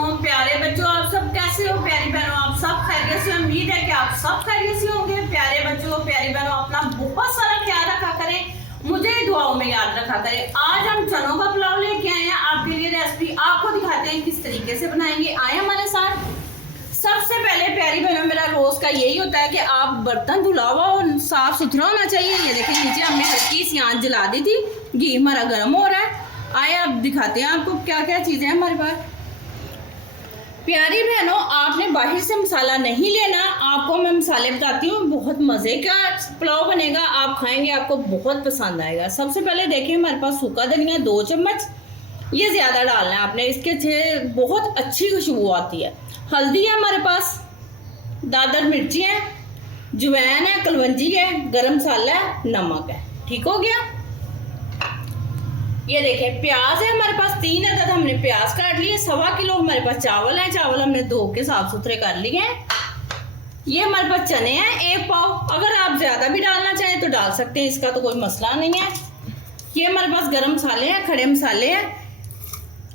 बहनों, प्यारे बच्चों, आप सब कैसे हो? प्यारी बहनों, आप सब खैरियत से? उम्मीद है कि आप सब खैरियत से होंगे। प्यारे बच्चों, प्यारी बहनों, अपना बहुत सारा ख्याल रखा करें, मुझे दुआओं में याद रखा करें। आज हम चनों का पुलाव लेके आए हैं आपके लिए। रेसिपी आपको दिखाते हैं किस तरीके से बनाएंगे। आए हमारे साथ। सबसे पहले प्यारी बहनों, मेरा रोज का यही होता है कि आप बर्तन धुला हुआ और साफ सुथरा होना चाहिए। ये देखिए, नीचे हमने हल्की सी आंच जला दी थी, घी हमारा गर्म हो रहा है। आए अब दिखाते हैं आपको क्या क्या चीजें हैं हमारे पास। प्यारी बहनों, आपने बाहर से मसाला नहीं लेना। आपको मैं मसाले बताती हूँ, बहुत मजे का पुलाव बनेगा। आप खाएंगे, आपको बहुत पसंद आएगा। सबसे पहले देखिए, हमारे पास सूखा धनिया 2 चम्मच, ये ज्यादा डालना है आपने, इसके बहुत अच्छी खुशबू आती है। हल्दी है हमारे पास, दादर मिर्ची है, जवैन है, कलवंजी है, गरम मसाला है, नमक है। ठीक हो गया। ये देखें, प्याज है हमारे पास 3 अदद, हमने प्याज काट लिए। 1.25 किलो हमारे पास चावल है, चावल हमने धो के साफ सुथरे कर लिए हैं। ये हमारे पास चने हैं 1 पाव, अगर आप ज्यादा भी डालना चाहें तो डाल सकते हैं, इसका तो कोई मसला नहीं है। ये हमारे पास गरम मसाले हैं, खड़े मसाले हैं,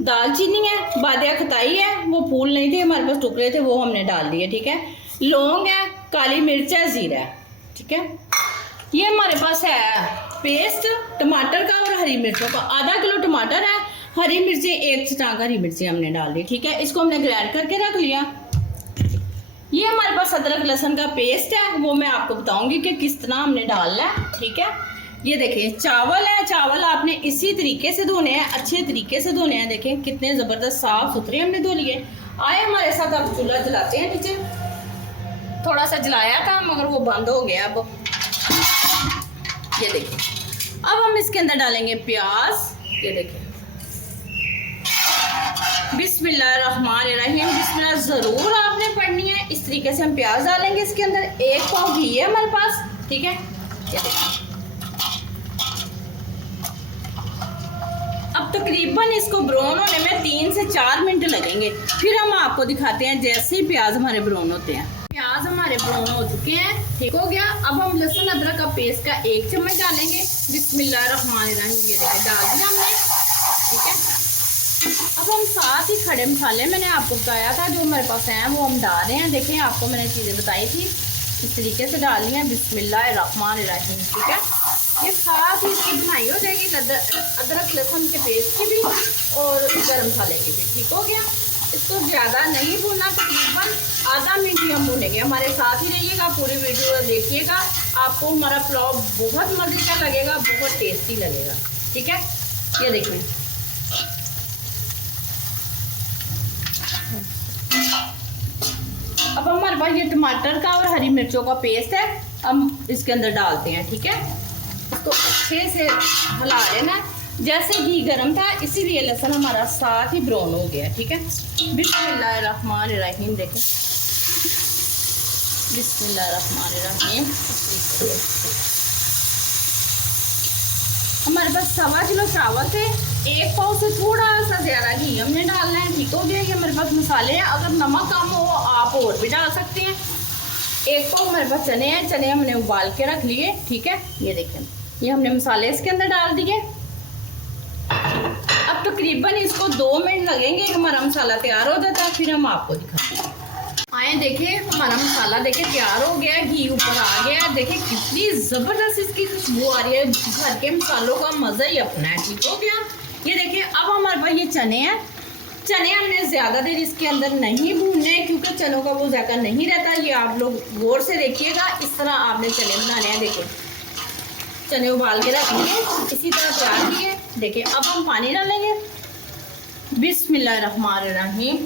दालचीनी है, बादिया खताई है, वो फूल नहीं थे हमारे पास, टुकड़े थे, वो हमने डाल दिए। ठीक है। लौंग है, काली मिर्च है, जीरा है। ठीक है। ये हमारे पास है पेस्ट टमाटर का और हरी मिर्चों का। आधा किलो टमाटर है, हरी मिर्ची 1 चटाक हरी मिर्ची हमने डाल दी। ठीक है। इसको हमने ग्राइंड करके रख लिया। ये हमारे पास अदरक लहसुन का पेस्ट है, वो मैं आपको बताऊंगी कि किस तरह हमने डालना है। ठीक है। ये देखिए, चावल है, चावल आपने इसी तरीके से धोने हैं, अच्छे तरीके से धोने हैं। देखें कितने जबरदस्त साफ सुथरे हमने धो लिए। आए हमारे साथ, अब चूल्हा जलाते हैं। नीचे थोड़ा सा जलाया था मगर वो बंद हो गया। अब ये देखिए, अब हम इसके अंदर डालेंगे प्याज। ये देखिए, बिस्मिल्लाहिर्रहमानिर्रहीम, बिस्मिल्लाह जरूर आपने पढ़नी है। इस तरीके से हम प्याज डालेंगे इसके अंदर। 1 पाव घी है हमारे पास। ठीक है। ये देखिए, अब तकरीबन इसको ब्राउन होने में 3 से 4 मिनट लगेंगे। फिर हम आपको दिखाते हैं जैसे ही प्याज हमारे ब्राउन होते हैं। प्याज हमारे ब्राउन हो चुके हैं। ठीक हो गया। अब हम लहसुन अदरक का पेस्ट का 1 चम्मच डालेंगे। बिस्मिल्लाहिर्रहमानिर्रहीम, ये देखिए डाल दिया हमने। ठीक है। अब हम साथ ही खड़े मसाले, मैंने आपको बताया था जो हमारे पास हैं वो हम डाल रहे हैं। देखें, आपको मैंने चीज़ें बताई थी, इस तरीके से डालनी है। बिस्मिल्लाहिर्रहमानिर्रहीम। ठीक है। ये साथ ही इसकी बनाई हो जाएगी अदरक लहसुन के पेस्ट की भी और गरम मसाले की भी। ठीक हो गया। इसको ज़्यादा नहीं भूनना, तकरीबन आधा मिनट ही हम भूनेंगे। हमारे साथ ही रहिएगा, पूरी वीडियो देखिएगा, आपको हमारा पुलाव बहुत मज़े का लगेगा, बहुत टेस्टी लगेगा। ठीक है। ये देखिए, अब हमारे पास ये टमाटर का और हरी मिर्चों का पेस्ट है, हम इसके अंदर डालते हैं। ठीक है। इसको अच्छे से हिला लेना। जैसे घी गर्म था, इसीलिए लहसुन हमारा साथ ही ब्राउन हो गया। ठीक है। बिस्मिल्लाहिर्रहमानिर्रहीम, देखें, बिस्मिल्लाहिर्रहमानिर्रहीम। हमारे पास 1.25 किलो चावल थे, 1 पाव से थोड़ा सा ज़्यादा घी हमने डालना है। ठीक हो गया। ये हमारे पास मसाले हैं, अगर नमक कम हो आप और भी डाल सकते हैं। 1 पाव हमारे पास चने हैं, चने हमने उबाल के रख लिए। ठीक है। ये देखें, ये हमने मसाले इसके अंदर डाल दिए। अब तकरीबन इसको 2 मिनट लगेंगे, हमारा मसाला तैयार हो जाता है, फिर हम आपको दिखाते हैं। आए देखिए, हमारा मसाला देखिए तैयार हो गया है, घी ऊपर आ गया है। देखिए कितनी ज़बरदस्त इसकी खुशबू आ रही है, घर के मसालों का मज़ा ही अपना है। ठीक हो गया। ये देखिए, अब हमारे पास ये चने हैं। चने हमने ज़्यादा देर इसके अंदर नहीं भूनने, क्योंकि चनों का वो जायका नहीं रहता। ये आप लोग गौर से देखिएगा, इस तरह आपने चने बनाने हैं। देखिए, चने उबाल के रख लिए, इसी तरह तैयार किए। देखिए, अब हम पानी डालेंगे। बिस्मिल्लाहिर्रहमानिर्रहीम।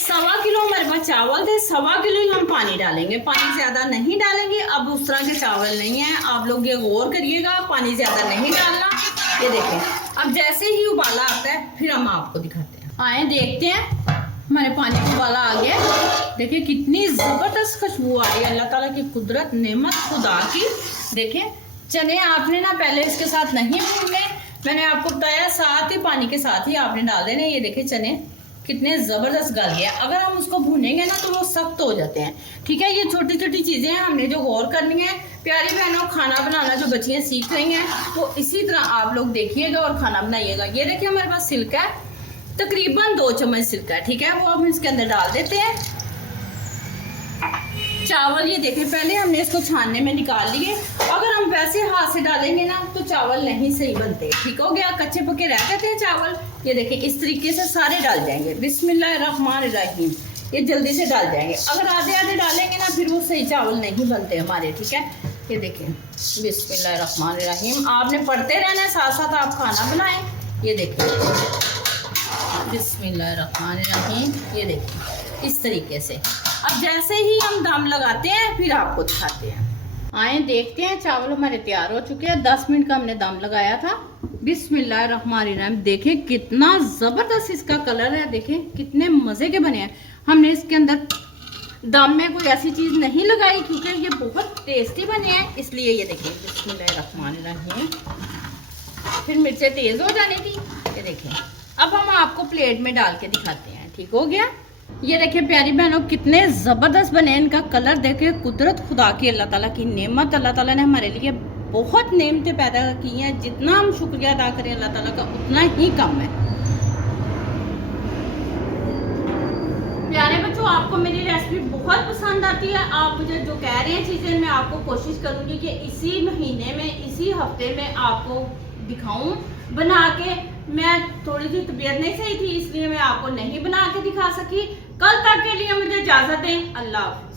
1.25 किलो हमारे पास चावल थे, 1.25 किलो ही हम पानी डालेंगे, पानी ज़्यादा नहीं डालेंगे। अब उस तरह के चावल नहीं है, आप लोग ये गौर करिएगा, पानी ज़्यादा नहीं डालना। ये देखें, अब जैसे ही उबाला आता है फिर हम आपको दिखाते हैं। आए देखते हैं, हमारे पानी का उबाला आ गया। देखिए कितनी ज़बरदस्त खुशबू आ रही है, अल्लाह ताला की कुदरत, नेमत खुदा की। देखें, चने आपने ना पहले इसके साथ नहीं भूनने, मैंने आपको बताया साथ ही पानी के साथ ही आपने डाल देने। ये देखिए चने कितने ज़बरदस्त गल गया। अगर हम उसको भूनेंगे ना तो वो सख्त हो जाते हैं। ठीक है। ये छोटी छोटी चीज़ें हैं हमने जो गौर करनी है। प्यारी बहनों, खाना बनाना जो बच्चियाँ सीख रही हैं वो इसी तरह आप लोग देखिएगा और खाना बनाइएगा। ये देखिए, हमारे पास सिल्का है, तकरीबन 2 चम्मच सिरका है, ठीक है, वो हम इसके अंदर डाल देते हैं। चावल ये देखिए पहले हमने इसको छानने में निकाल लिए। अगर हम वैसे हाथ से डालेंगे ना तो चावल नहीं सही बनते, ठीक हो गया, कच्चे पके रहते थे चावल। ये देखिए इस तरीके से सारे डाल जाएंगे। बिस्मिल्लाहिर्रहमानिर्रहीम, ये जल्दी से डाल जाएंगे। अगर आधे आधे डालेंगे ना फिर वो सही चावल नहीं बनते हमारे, ठीक है। ये देखिए बिस्मिल्लाहिर्रहमानिर्रहीम, आपने पढ़ते रहना है, साथ साथ आप खाना बनाएं। ये देखिए बिस्मिल्लाहिर्रहमानिर्रहीम, ये देखिए इस तरीके से। अब जैसे ही हम दम लगाते हैं फिर आपको दिखाते हैं। आए देखते हैं, चावल हमारे तैयार हो चुके हैं। 10 मिनट का हमने दम लगाया था। बिस्मिल्लाहिर्रहमानिर्रहीम, देखें कितना ज़बरदस्त इसका कलर है, देखें कितने मज़े के बने हैं। हमने इसके अंदर दम में कोई ऐसी चीज़ नहीं लगाई क्योंकि ये बहुत टेस्टी बने हैं, इसलिए ये देखिए बिस्मिल्लाहिर्रहमानिर्रहीम। फिर मिर्चें तेज़ हो जानी थी। ये देखें, अब हम आपको प्लेट में डाल के दिखाते हैं, ठीक हो गया। ये देखिए प्यारी बहनों कितने ज़बरदस्त बने हैं, इनका कलर देखिए। कुदरत खुदा की, अल्लाह ताला की नेमत, अल्लाह ताला ने हमारे लिए बहुत नेमतें पैदा की हैं। जितना हम शुक्रिया अदा करें अल्लाह ताला का उतना ही कम है। प्यारे बच्चों, आपको मेरी रेसिपी बहुत पसंद आती है। आप मुझे जो कह रहे हैं चीज़ें, मैं आपको कोशिश करूँगी कि इसी महीने में, इसी हफ्ते में आपको दिखाऊं बना के। मैं थोड़ी सी तबीयत नहीं सही थी इसलिए मैं आपको नहीं बना के दिखा सकी। कल तक के लिए मुझे इजाज़त दें। अल्लाह हाफ़िज़।